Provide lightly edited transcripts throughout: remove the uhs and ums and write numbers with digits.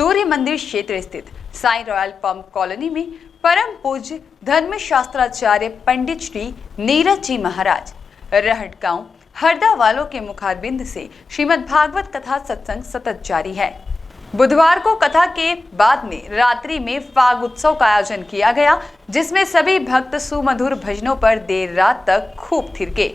सूर्य मंदिर क्षेत्र स्थित साई रॉयल पंप कॉलोनी में परम पूज्य धर्मशास्त्राचार्य पंडित श्री नीरज जी महाराज रहट गांव हरदा वालों के मुखारबिंद से श्रीमद् भागवत कथा सत्संग सतत जारी है। बुधवार को कथा के बाद में रात्रि में फाग उत्सव का आयोजन किया गया, जिसमें सभी भक्त सुमधुर भजनों पर देर रात तक खूब थिरके।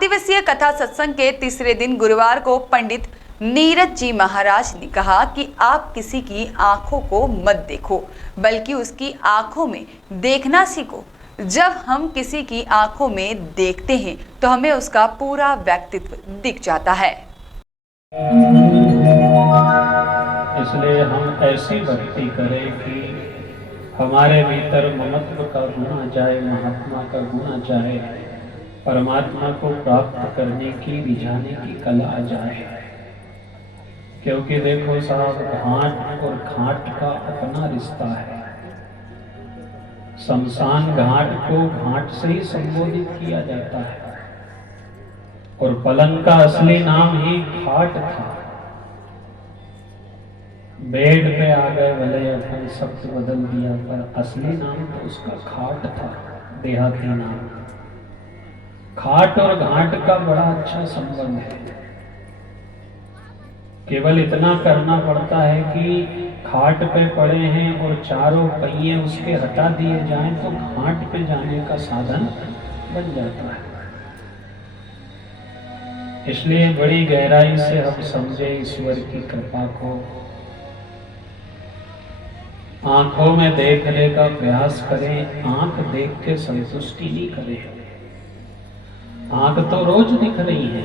दिवसीय कथा सत्संग के तीसरे दिन गुरुवार को पंडित नीरज जी महाराज ने कहा कि आप किसी की आंखों को मत देखो, बल्कि उसकी आंखों में देखना सीखो। जब हम किसी की आंखों में देखते हैं तो हमें उसका पूरा व्यक्तित्व दिख जाता है। इसलिए हम ऐसी भक्ति करें कि हमारे भीतर ममत्व का गुण आ जाए, महात्मा का गुण आ जाए, परमात्मा को प्राप्त करने की, रिझाने की कला आ जाए। क्योंकि देखो साहब, घाट और घाट का अपना रिश्ता है। शमशान घाट को घाट से ही संबोधित किया जाता है और पलंग का असली नाम ही घाट था। बेड पे आ गए भले, अपन शब्द बदल दिया, पर असली नाम तो उसका घाट था, देहाती नाम। घाट और घाट का बड़ा अच्छा संबंध है। केवल इतना करना पड़ता है कि घाट पे पड़े हैं और चारों पहिए उसके हटा दिए जाएं तो घाट पे जाने का साधन बन जाता है। इसलिए बड़ी गहराई से हम समझे ईश्वर की कृपा को, आंखों में देखने का प्रयास करें। आंख देख के संतुष्टि नहीं करें। आंख तो रोज दिख रही है।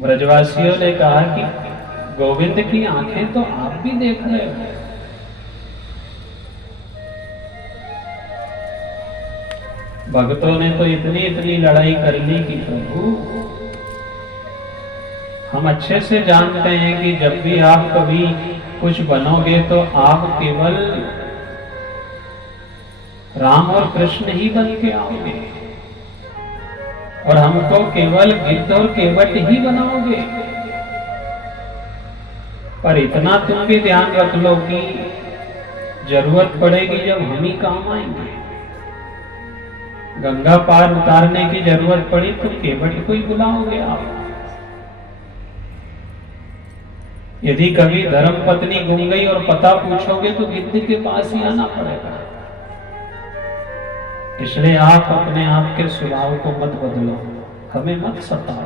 ब्रजवासियों ने कहा कि गोविंद की आंखें तो आप भी देख रहे हो। भक्तों ने तो इतनी लड़ाई कर ली कि प्रभु, हम अच्छे से जानते हैं कि जब भी आप कभी कुछ बनोगे तो आप केवल राम और कृष्ण ही बन के आओगे और हमको केवल गिद्ध और केवट ही बनाओगे। पर इतना तुम भी ध्यान रख लो कि जरूरत पड़ेगी जब हम ही काम आएंगे। गंगा पार उतारने की जरूरत पड़ी तो केवट को ही बुलाओगे आप। यदि कभी धर्म पत्नी गुम गई और पता पूछोगे तो गिद्ध के पास ही आना पड़ेगा। इसलिए आप अपने आप के स्वभाव को मत बदलो, हमें मत सताओ,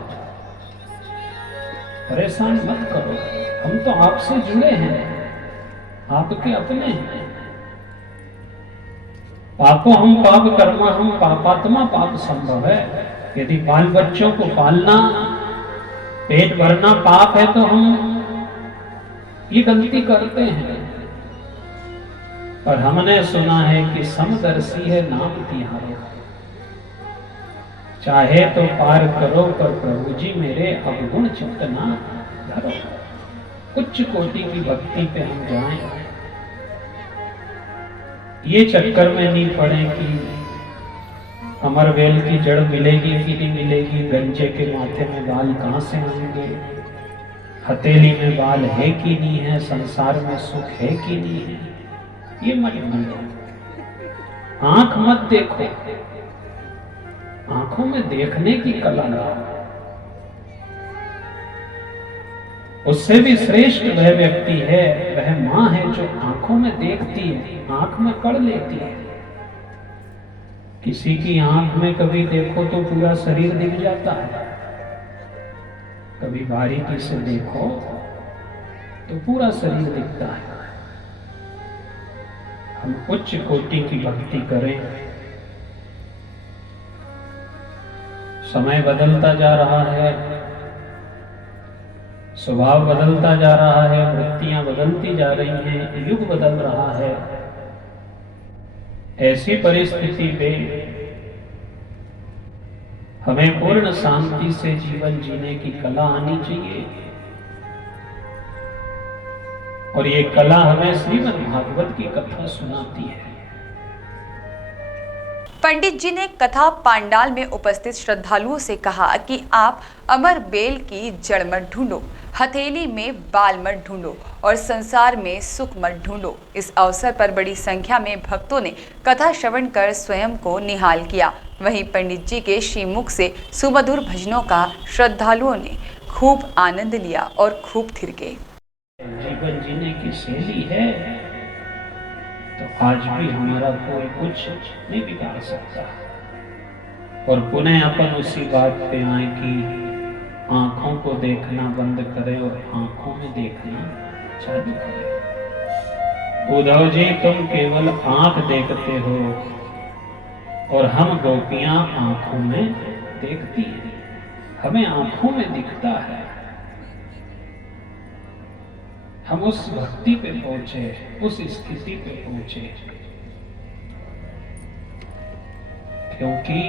परेशान मत करो। हम तो आपसे जुड़े हैं, आपके अपने हैं। पापो हम पाप कर्मा हम पापात्मा पाप संभव है। यदि बाल बच्चों को पालना, पेट भरना पाप है तो हम ये गलती करते हैं। पर हमने सुना है कि समदर्शी है नाम तिहारो, चाहे तो पार करो पर प्रभु जी मेरे अवगुण चित्त ना धरो। उच्च कोटि की भक्ति पे हम जाएं, ये चक्कर में नहीं पड़े कि अमर बेल की जड़ मिलेगी कि नहीं मिलेगी, गंजे के माथे में बाल कहां से आएंगे, हथेली में बाल है कि नहीं है, संसार में सुख है कि नहीं है, ये मत मानो। आंख मत देखो, आंखों में देखने की कला लाओ। उससे भी श्रेष्ठ वह व्यक्ति है, वह मां है जो आंखों में देखती है, आंख में कड़ लेती है। किसी की आंख में कभी देखो तो पूरा शरीर दिख जाता है, कभी बारीकी से देखो तो पूरा शरीर दिखता है। हम उच्च कोटि की भक्ति करें। समय बदलता जा रहा है, स्वभाव बदलता जा रहा है, वृत्तियां बदलती जा रही हैं, युग बदल रहा है। ऐसी परिस्थिति में हमें पूर्ण शांति से जीवन जीने की कला आनी चाहिए, और ये कला हमें श्रीमद् भागवत की कथा सुनाती है। पंडित जी ने कथा पांडाल में उपस्थित श्रद्धालुओं से कहा कि आप अमर बेल की जड़ मत ढूंढो, हथेली में बाल मत ढूंढो और संसार में सुख मत ढूंढो। इस अवसर पर बड़ी संख्या में भक्तों ने कथा श्रवण कर स्वयं को निहाल किया। वहीं पंडित जी के श्रीमुख से सुमधुर भजनों का श्रद्धालुओं ने खूब आनंद लिया और खूब थिरके। जीवन जीने की शैली है तो आज भी हमारा कोई कुछ नहीं बिगाड़ सकता। और पुनः अपन उसी बात पे आए कि आंखों को देखना बंद करें और आंखों में देखना चालू करें। उद्धव जी, तुम केवल आंख देखते हो और हम गोपियां आंखों में देखती हैं, हमें आंखों में दिखता है। हम उस भक्ति पे पहुंचे, उस स्थिति पे पहुंचे, क्योंकि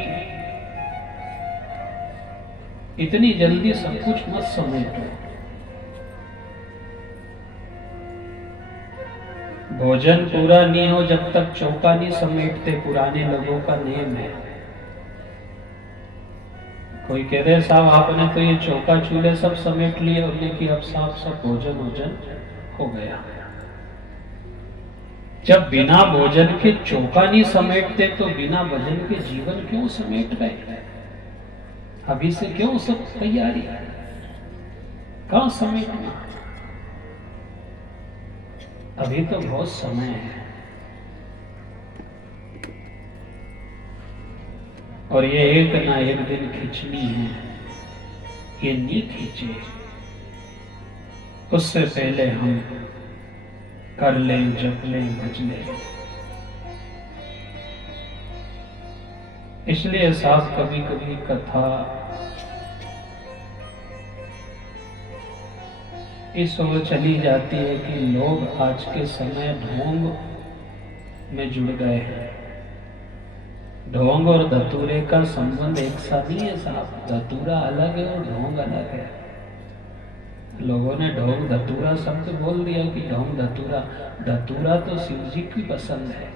इतनी जल्दी सब कुछ मत समेटो। भोजन पूरा नहीं हो जब तक चौका नहीं समेटते, पुराने लोगों का नियम है। कोई कह दे साहब आपने तो ये चौका चूल्हे सब समेट लिए, उन्हें कि अब साहब सब भोजन हो गया। जब बिना भोजन के चौका नहीं समेटते तो बिना भजन के जीवन क्यों समेट रहे? अभी से क्यों सब तैयारी? कहां समेटना? अभी तो बहुत समय है। और ये एक ना एक दिन खींचनी है, ये नहीं खींचे उससे पहले हम कर लें, जप लें, भज लें। इसलिए साहब कभी कभी कथा इस ओर चली जाती है कि लोग आज के समय ढोंग में जुड़ गए हैं। ढोंग और धतूरे का संबंध एक साथ नहीं है साहब, धतूरा अलग है और ढोंग अलग है। लोगों ने ढोंग धतूरा शब्द बोल दिया कि ढोंग धतूरा। धतूरा तो शिव जी की पसंद है,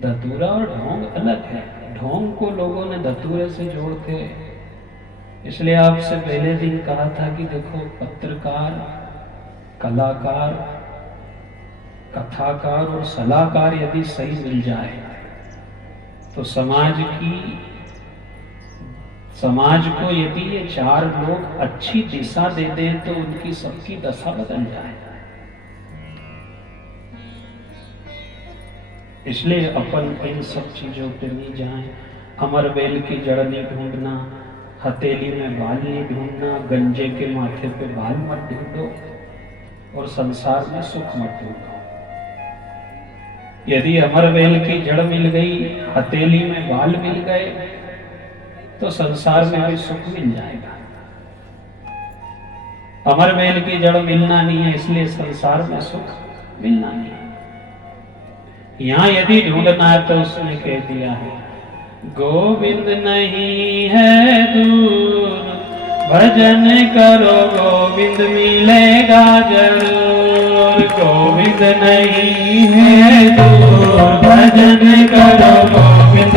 धतूरा और ढोंग अलग है। ढोंग को लोगों ने धतूरे से जोड़ के, इसलिए आपसे पहले दिन कहा था कि देखो पत्रकार, कलाकार, कथाकार और सलाहकार यदि सही मिल जाए तो समाज को यदि ये चार लोग अच्छी दिशा दे दें तो उनकी सबकी दशा बदल जाए। इसलिए अपन इन सब चीजों पे नहीं जाएं। अमर बेल की जड़ नहीं ढूंढना, हथेली में बाल नहीं ढूंढना, गंजे के माथे पे बाल मत ढूंढो और संसार में सुख मत ढूंढो। यदि अमर बेल की जड़ मिल गई, हथेली में बाल मिल गए तो संसार में भी सुख मिल जाएगा। अमर बेल की जड़ मिलना नहीं है, इसलिए संसार में सुख मिलना नहीं है। यहां यदि ढूंढना है तो उसने कह दिया है, गोविंद नहीं है दूर, भजन करो गोविंद मिलेगा जरूर। गोविंद नहीं है दूर, भजन करो गोविंद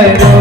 करो